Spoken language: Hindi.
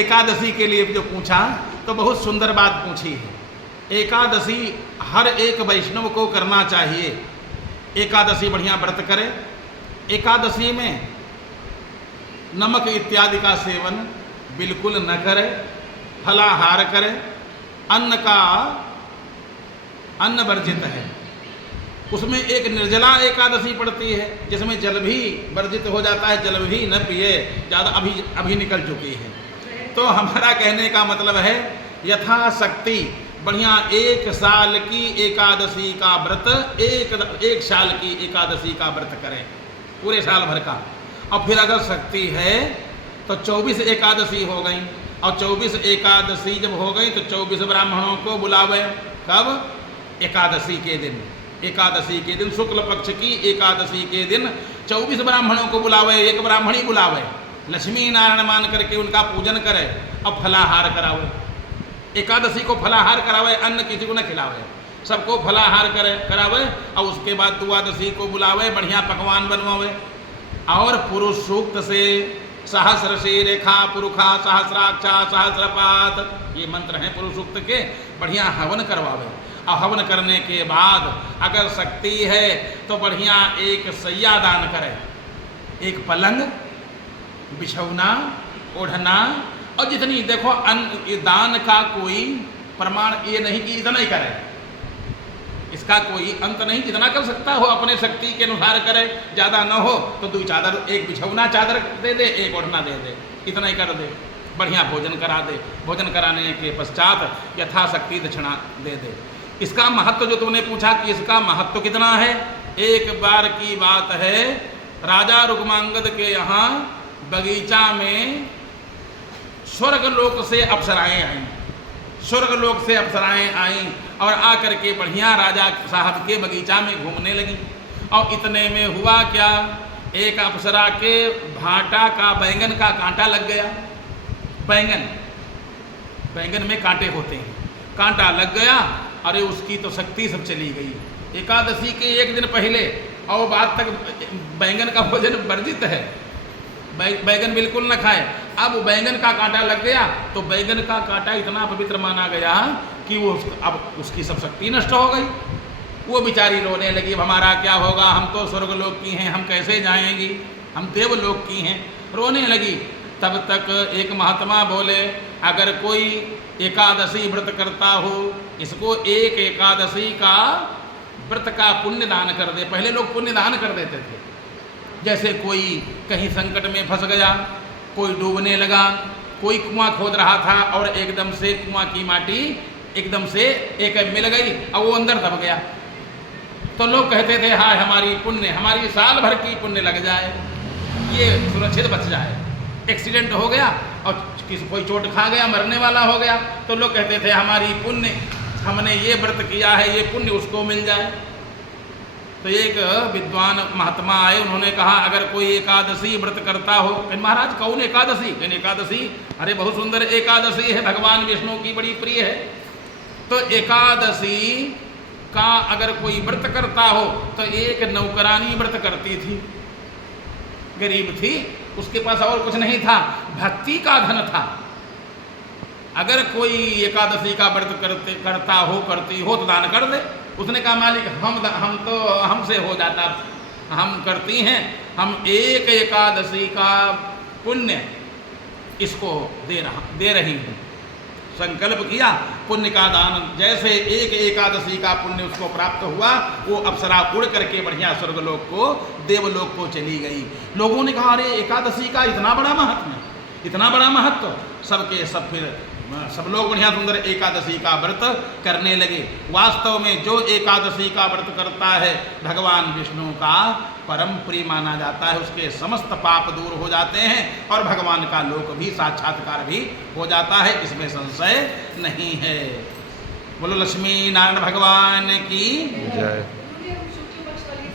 एकादशी के लिए जो पूछा तो बहुत सुंदर बात पूछी है। एकादशी हर एक वैष्णव को करना चाहिए। एकादशी बढ़िया व्रत करे। एकादशी में नमक इत्यादि का सेवन बिल्कुल न करे, फलाहार करे। अन्न वर्जित है। उसमें एक निर्जला एकादशी पड़ती है जिसमें जल भी वर्जित हो जाता है, जल भी न पिए, ज़्यादा अभी निकल चुकी है। तो हमारा कहने का मतलब है यथाशक्ति बढ़िया एक साल की एकादशी का व्रत, एक साल की एकादशी का व्रत करें, पूरे साल भर का। और फिर अगर शक्ति है तो 24 एकादशी हो गई, और 24 एकादशी जब हो गई तो 24 ब्राह्मणों को बुलावे। कब? एकादशी के दिन। एकादशी के दिन, शुक्ल पक्ष की एकादशी के दिन 24 ब्राह्मणों को बुलावे, एक ब्राह्मण ही बुलावे। लक्ष्मी नारायण मान करके उनका पूजन करे और फलाहार करावे। एकादशी को फलाहार करावे, अन्न किसी को न खिलावे, सबको फलाहार करावे। और उसके बाद द्वादशी को बुलावे, बढ़िया पकवान बनवावे। और पुरुष सूक्त से सहस्र से रेखा पुरुखा सहस्राक्षा सहस्रपात, ये मंत्र हैं पुरुष सूक्त के, बढ़िया हवन करवावे। और हवन करने के बाद अगर शक्ति है तो बढ़िया एक सैया दान करे, एक पलंग, बिछौना, ओढ़ना। और जितनी देखो दान का कोई प्रमाण ये नहीं कि इतना ही करे, इसका कोई अंत नहीं। जितना कर सकता हो अपने शक्ति के अनुसार करे, ज़्यादा न हो तो 2 चादर, एक बिछौना चादर दे दे, एक ओढ़ना दे दे, इतना ही कर दे। बढ़िया भोजन करा दे, भोजन कराने के पश्चात यथाशक्ति दक्षिणा दे दे। इसका महत्व जो तुमने पूछा कि इसका महत्व कितना है, एक बार की बात है, राजा रुक्मांगद के यहाँ बगीचा में स्वर्गलोक से अप्सराएं आईं। स्वर्गलोक से अप्सराएं आईं और आकर के बढ़िया राजा साहब के बगीचा में घूमने लगी। और इतने में हुआ क्या, एक अप्सरा के भाटा का बैंगन का कांटा लग गया। बैंगन में कांटे होते हैं, कांटा लग गया। अरे उसकी तो शक्ति सब चली गई। एकादशी के एक दिन पहले और बाद तक बैंगन का भोजन वर्जित है, बैंगन बिल्कुल न खाए। अब बैंगन का कांटा लग गया तो बैंगन का कांटा इतना पवित्र माना गया कि वो अब उसकी सब शक्ति नष्ट हो गई। वो बेचारी रोने लगी, हमारा क्या होगा, हम तो स्वर्गलोक की हैं, हम कैसे जाएंगी, हम देवलोक की हैं। रोने लगी। तब तक एक महात्मा बोले, अगर कोई एकादशी व्रत करता हो, इसको एक एकादशी का व्रत का पुण्य दान कर दे। पहले लोग पुण्य दान कर देते थे, जैसे कोई कहीं संकट में फंस गया, कोई डूबने लगा, कोई कुआं खोद रहा था और एकदम से कुआं की माटी एकदम से एक मिल गई और वो अंदर दब गया, तो लोग कहते थे हाय हमारी पुण्य, हमारी साल भर की पुण्य लग जाए, ये सुरक्षित बच जाए। एक्सीडेंट हो गया और कोई चोट खा गया, मरने वाला हो गया, तो लोग कहते थे हमारी पुण्य, हमने ये व्रत किया है, ये पुण्य उसको मिल जाए। तो एक विद्वान महात्मा आए, उन्होंने कहा अगर कोई एकादशी व्रत करता हो। महाराज कौन एकादशी? एकादशी, अरे बहुत सुंदर एकादशी है, भगवान विष्णु की बड़ी प्रिय है। तो एकादशी का अगर कोई व्रत करता हो तो एक नौकरानी व्रत करती थी, गरीब थी, उसके पास और कुछ नहीं था, भक्ति का धन था। अगर कोई एकादशी का व्रत करती हो तो दान कर दे। उसने कहा मालिक हम तो हमसे हो जाता, हम करती हैं, हम एक एकादशी का पुण्य इसको दे रही हूँ। संकल्प किया, पुण्य का दान। जैसे एक एकादशी का पुण्य उसको प्राप्त हुआ, वो अप्सरा उड़ करके बढ़िया स्वर्गलोक को, देवलोक को चली गई। लोगों ने कहा अरे एकादशी का इतना बड़ा महत्व, इतना बड़ा महत्व। सबके सब फिर सब लोग बढ़िया सुंदर एकादशी का व्रत करने लगे। वास्तव में जो एकादशी का व्रत करता है भगवान विष्णु का परम प्रिय माना जाता है, उसके समस्त पाप दूर हो जाते हैं और भगवान का लोक भी साक्षात्कार भी हो जाता है, इसमें संशय नहीं है। बोलो लक्ष्मी नारायण भगवान की जय।